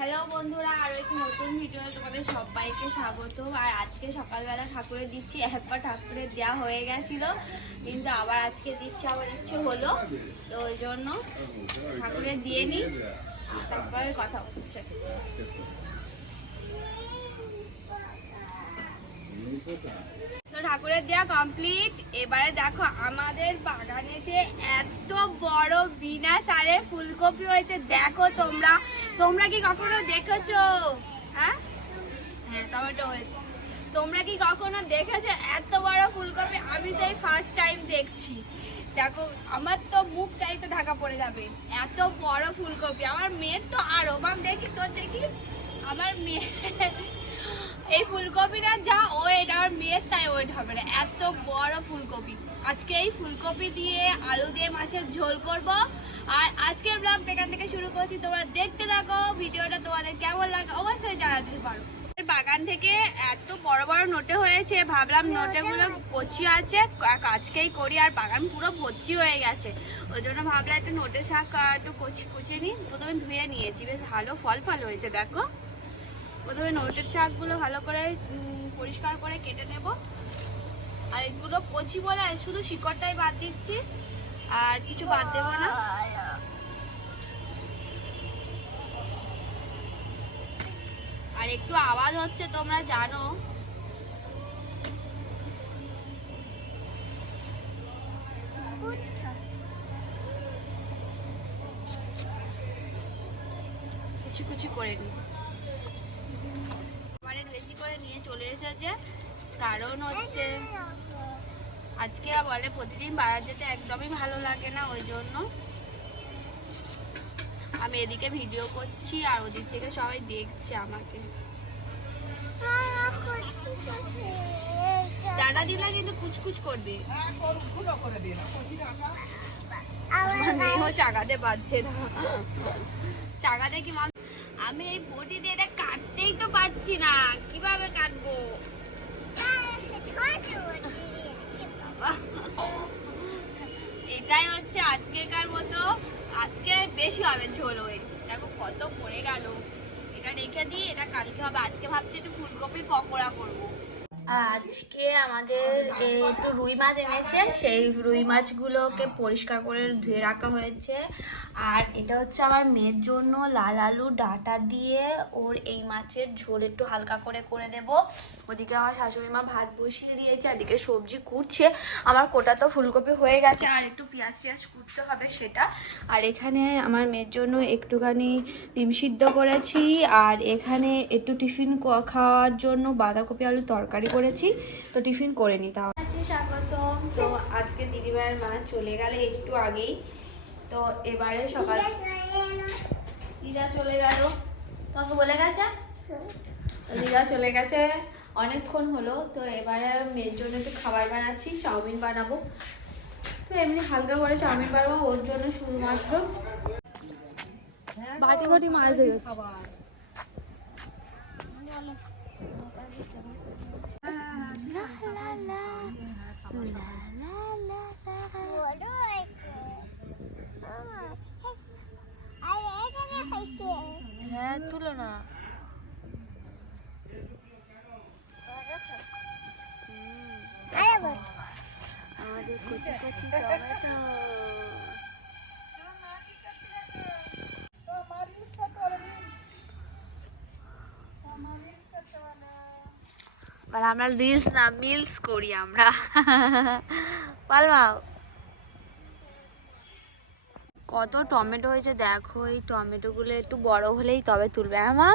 Hello বন্ধুরা আরও একটি নতুন ভিডিও তোমাদের সবাইকে স্বাগত আর আজকে সকালবেলা ঠাকুরের দিচ্ছি একবার ঠাকুরের দেওয়া হয়ে গেছিল কিন্তু আবার আজকে দিচ্ছি আবার ইচ্ছে হলো তো ওই জন্য ঠাকুরের দিয়ে নিই তারপরে কথা হচ্ছে তো ঠাকুরের দেওয়া কমপ্লিট এবারে দেখো, আমাদের বাগানেতে এত বড় বিনা সারের ফুলকপি হয়েছে। দেখো তোমরা। তোমরা কি কখনো দেখেছ? হ্যাঁ? হ্যাঁ টমেটো হয়েছে। তোমরা কি কখনো দেখেছ এত বড় ফুলকপি? আমি তো এই ফার্স্ট টাইম দেখছি। দেখো, আমার তো মুখটাই তো ঢাকা পড়ে যাবে। এত বড় ফুলকপি। আমার মেয়ের তো আরও। মাম, দেখি, তোর দেখি। আমার মেয়ে এই ফুলকপিটা যা ওয়েট আমার মেয়ের, তাই ওয়েট হবে না। এত বড় ফুলকপি। আজকে এই ফুলকপি দিয়ে আলু দিয়ে মাছের ঝোল করব। আর আজকের ব্লগ এখান থেকে শুরু করছি। তোমরা দেখতে থাকো, ভিডিওটা তোমাদের কেমন লাগে অবশ্যই জানাতে পারো। বাগান থেকে এত বড় বড় নোটে হয়েছে, ভাবলাম নোটেগুলো কচি আছে আজকেই করি, আর বাগান পুরো ভর্তি হয়ে গেছে। ওই জন্য ভাবলাম একটু নোটে শাক একটু কচি, কুচিয়ে নিই। প্রথমে ধুয়ে নিয়েছি। বেশ ভালো ফল ফল হয়েছে, দেখো। প্রথমে নোটের শাকগুলো ভালো করে পরিষ্কার করে কেটে নেব। আর এগুলো কচি বলে শুধু শিকড়টাই বাদ দিচ্ছি। আর কিছু বাদ দেবো না। আর একটু আওয়াজ হচ্ছে তোমরা জানো। কুচি কুচি করে নিই। করে নিয়ে চলে এসেছে। কারণ হচ্ছে, আজকে বলে প্রতিদিন বাজার যেতে একদমই ভালো লাগে না, ওই জন্য। আমি এদিকে ভিডিও করছি আর ওদিক থেকে সবাই দেখছে আমাকে। ডাটা দিলে কিন্তু কুচকুচ করবে। আমার মেয়েও চাগাতে পারছে না। চাগাতে কি আমি এই বটি দিয়ে এটা কাটতেই তো পাচ্ছি না। কীভাবে কাটবো? এটাই হচ্ছে আজকেকার মতো। আজকে বেশি হবে ঝোল ওই। দেখো কত পড়ে গেল। এটা রেখে দিই, এটা কালকে হবে। আজকে ভাবছি একটু ফুলকপি পকোড়া করব। আজকে আমাদের একটু রুই মাছ এনেছেন, সেই রুই মাছগুলোকে পরিষ্কার করে ধুয়ে রাখা হয়েছে। আর এটা হচ্ছে আমার মেয়ের জন্য লাল আলু ডাটা দিয়ে ওর এই মাছের ঝোল একটু হালকা করে করে দেব ওদিকে আমার শাশুড়ি মা ভাত বসিয়ে দিয়েছে, এদিকে সবজি কুটছে। আমার কোটা তো ফুলকপি হয়ে গেছে, আর একটু পেঁয়াজ টিয়াজ কুটতে হবে সেটা। আর এখানে আমার মেয়ের জন্য একটুখানি ডিম সিদ্ধ করেছি, আর এখানে একটু টিফিন খাওয়ার জন্য বাঁধাকপি আলু তরকারি করেছি তো টিফিন করে নি তাও। স্বাগত তো আজকে দিদিভাইয়ের মা চলে গেলে একটু আগেই। তো এবারে সকাল দিদা চলে গেল। তোমাকে বলে গেছে? দিদা চলে গেছে। অনেকক্ষণ হলো তো এবারে মেয়ের জন্য একটু খাবার বানাচ্ছি চাউমিন বানাবো। তো এমনি হালকা করে চাউমিন বানাবো ওর জন্য শুধুমাত্র বাটি ঘটি মাছ ধরে হ্যাঁ তুলো না আমাদের কচি কচি টমেটো আর আমরা রিলস না মিলস করি আমরা। পালমাও কত টমেটো হয়েছে দেখো এই টমেটোগুলো একটু বড় হলেই তবে তুলবে হ্যাঁ মা?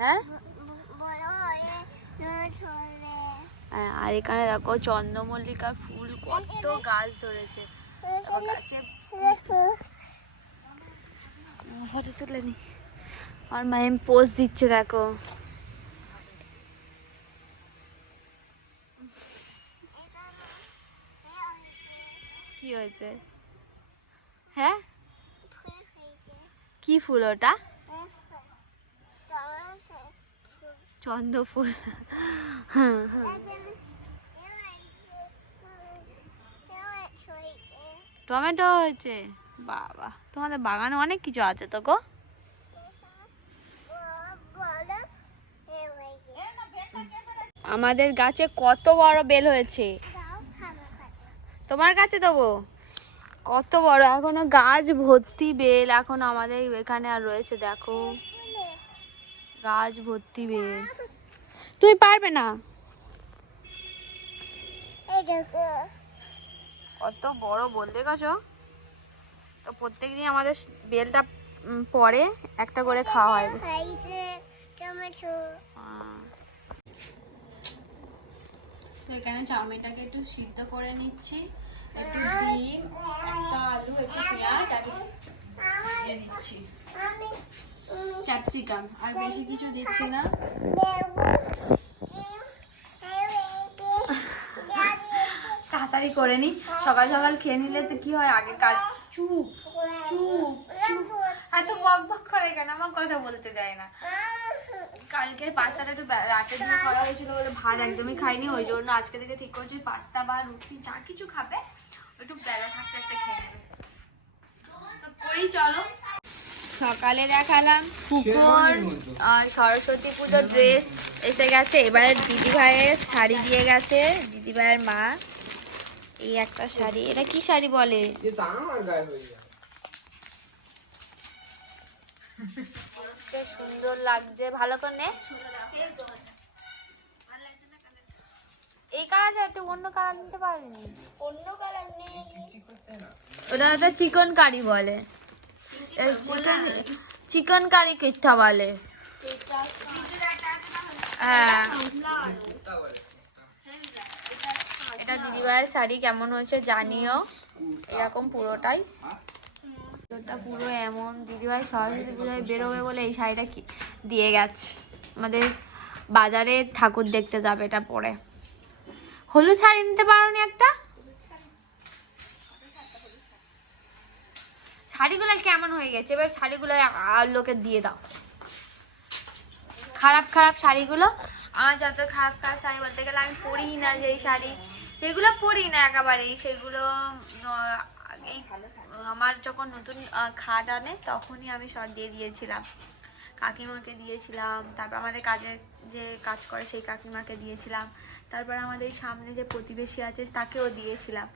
হ্যাঁ? হ্যাঁ, আর এখানে দেখো চন্দ্রমল্লিকার ফুল কত গাছ ধরেছে। ফটো তুলে নি। আমার মাইম পোজ দিচ্ছে দেখো। কি হয়েছে? হ্যাঁ? কি ফুল ওটা? চন্দ্র ফুল টমেটো হয়েছে? বাবা, তোমাদের বাগানে অনেক কিছু আছে তো গো। আমাদের গাছে কত বড় বেল হয়েছে? তোমার কাছে দেবো? কত বড় এখনও গাছ ভর্তি বেল এখন আমাদের এখানে আর রয়েছে দেখো। গাছ ভর্তি বেল। তুই পারবে না? কত বড় বলতে গেছো তো প্রত্যেক দিন আমাদের বেলটা পরে একটা করে খাওয়া হয়। তো এখানে চাউমিনটাকে একটু সিদ্ধ করে নিচ্ছি। একটু ডিম, একটা আলু, একটু পেঁয়াজ, আর দিয়ে দিচ্ছি। ক্যাপসিকাম, আর বেশি কিছু দিচ্ছি না। তাড়াতাড়ি করে নি। সকাল সকাল খেয়ে নিলে তো কি হয়? আগে কাল চুপ চুপ এত বক বক করে কেন? আমার কথা বলতে দেয় না। কালকে পাস্তাটা একটু রাতের দিকে করা হয়েছিল বলে ভাত একদমই খাইনি ওই জন্য আজকে থেকে ঠিক করছি পাস্তা বা রুটি যা কিছু খাবে একটু বেলা থাকতে একটা খেয়ে নেবে। তো করি চলো। সকালে দেখালাম পুকুর আর সরস্বতী পুজোর ড্রেস এসে গেছে। এবারে দিদি ভাইয়ের শাড়ি দিয়ে গেছে দিদি ভাইয়ের মা। এই একটা শাড়ি। এটা কি শাড়ি বলে? সুন্দর লাগছে। ভালো করে নে। এই কালারটা একটু অন্য কালার নিতে পারিনি। অন্য কালার নেই। ওটা একটা চিকন কারি বলে। চিকেন চিকন কারি কিঠা বলে। হ্যাঁ। এটা দিদিভাইয়ের শাড়ি, কেমন হয়েছে জানিও। এরকম পুরোটাই। পুরোটা পুরো এমন। দিদিভাই সরস্বতী পুজোয় বেরোবে বলে এই শাড়িটা কি দিয়ে গেছে। আমাদের বাজারে ঠাকুর দেখতে যাবে এটা পরে। হলুদ শাড়ি নিতে পারো নি একটা? শাড়িগুলো কেমন হয়ে গেছে? এবার শাড়িগুলো আর লোকে দিয়ে দাও। খারাপ খারাপ শাড়িগুলো। আমার যত খারাপ খারাপ শাড়ি বলতে গেলে আমি পরি না যেই শাড়ি। সেগুলো পরি না একেবারেই, সেগুলো এই, আমার যখন নতুন খাট আনে তখনই আমি শর্ট দিয়ে দিয়েছিলাম। কাকিমাকে দিয়েছিলাম, তারপর আমাদের কাজের যে কাজ করে সেই কাকিমাকে দিয়েছিলাম। তারপর আমাদের সামনে যে প্রতিবেশী আছে তাকেও দিয়েছিলাম।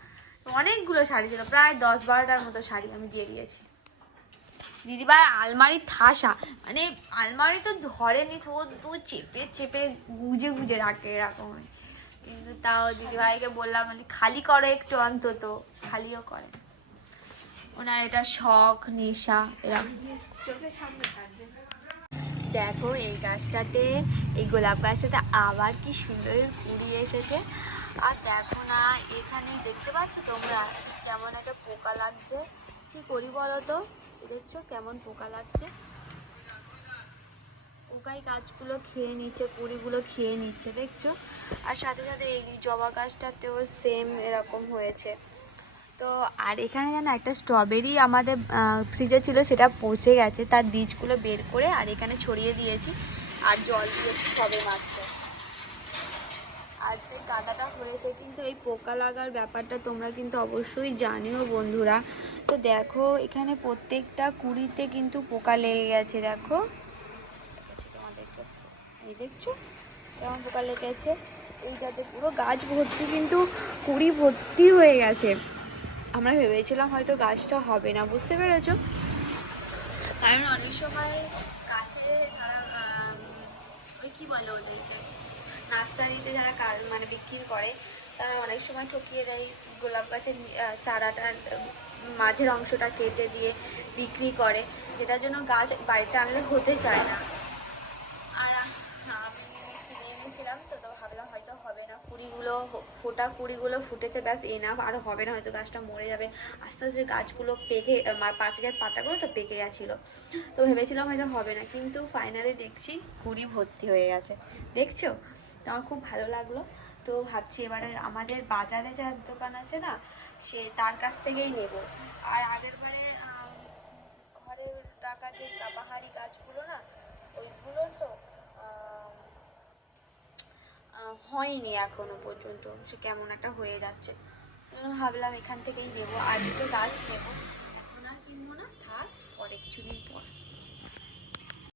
অনেকগুলো শাড়ি ছিল, প্রায় দশ বারোটার মতো শাড়ি আমি দিয়ে দিয়েছি। দিদিবার আলমারি ঠাসা মানে আলমারি তো ধরেনি, তো চেপে চেপে গুজে গুজে রাখে এরকম কিন্তু তাও দিদিভাইকে বললাম মানে খালি করো একটু অন্তত। খালিও করে ওনার এটা শখ, নেশা এরকম দেখো, এই গাছটাতে, এই গোলাপ গাছটাতে আবার কি সুন্দর কুড়ি এসেছে। আর দেখো না, এখানে দেখতে পাচ্ছ তোমরা? কেমন একটা পোকা লাগছে। কি করি বলো তো? দেখছ কেমন পোকা লাগছে? পোকাই গাছগুলো খেয়ে নিচ্ছে, কুড়িগুলো খেয়ে নিচ্ছে, দেখছ? আর সাথে সাথে এই জবা গাছটাতেও সেম এরকম হয়েছে। তো আর এখানে যেন একটা স্ট্রবেরি আমাদের ফ্রিজে ছিল, সেটা পচে গেছে। তার বীজগুলো বের করে আর এখানে ছড়িয়ে দিয়েছি। আর জল দিয়েছি সবে মাত্র। আর এই কাদাটা হয়েছে কিন্তু এই পোকা লাগার ব্যাপারটা তোমরা কিন্তু অবশ্যই জানিও বন্ধুরা। তো দেখো, এখানে প্রত্যেকটা কুড়িতে কিন্তু পোকা লেগে গেছে, দেখো। এই দেখছ? কেমন পোকা লেগেছে? এইটাতে পুরো গাছ ভর্তি, কিন্তু কুড়ি ভর্তি হয়ে গেছে। আমরা ভেবেছিলাম হয়তো গাছটা হবে না, বুঝতে পেরেছ? কারণ অনেক সময় গাছে যারা ওই কি বলে ওদেরকে? নার্সারিতে যারা মানে বিক্রি করে, তারা অনেক সময় ঠকিয়ে দেয় গোলাপ গাছের চারাটার মাঝের অংশটা কেটে দিয়ে বিক্রি করে, যেটার জন্য গাছ বাড়িতে আনলে হতে চায় না। হ- ফোটা কুড়িগুলো ফুটেছে, ব্যাস এনাফ আর হবে না, হয়তো গাছটা মরে যাবে। আস্তে আস্তে গাছগুলো পেকে, মা- পাঁচকের পাতাগুলো তো পেকে গেছিল। তো ভেবেছিলাম হয়তো হবে না, কিন্তু ফাইনালি দেখছি কুড়ি ভর্তি হয়ে গেছে। দেখছ? তো আমার খুব ভালো লাগল। তো ভাবছি এবারে আমাদের বাজারে যার দোকান আছে না, সে তার কাছ থেকেই নেব। আর আগের বারে ঘরের টাকা যে বাহারি গাছগুলো না ওইগুলোর তো আম, আহ, হয়নি এখনও পর্যন্ত। সে কেমন একটা হয়ে যাচ্ছে। ভাবলাম এখান থেকেই নেব, আর দুটো গাছ নেব। এখন আর কিনবো না, থাক, পরে কিছুদিন পর।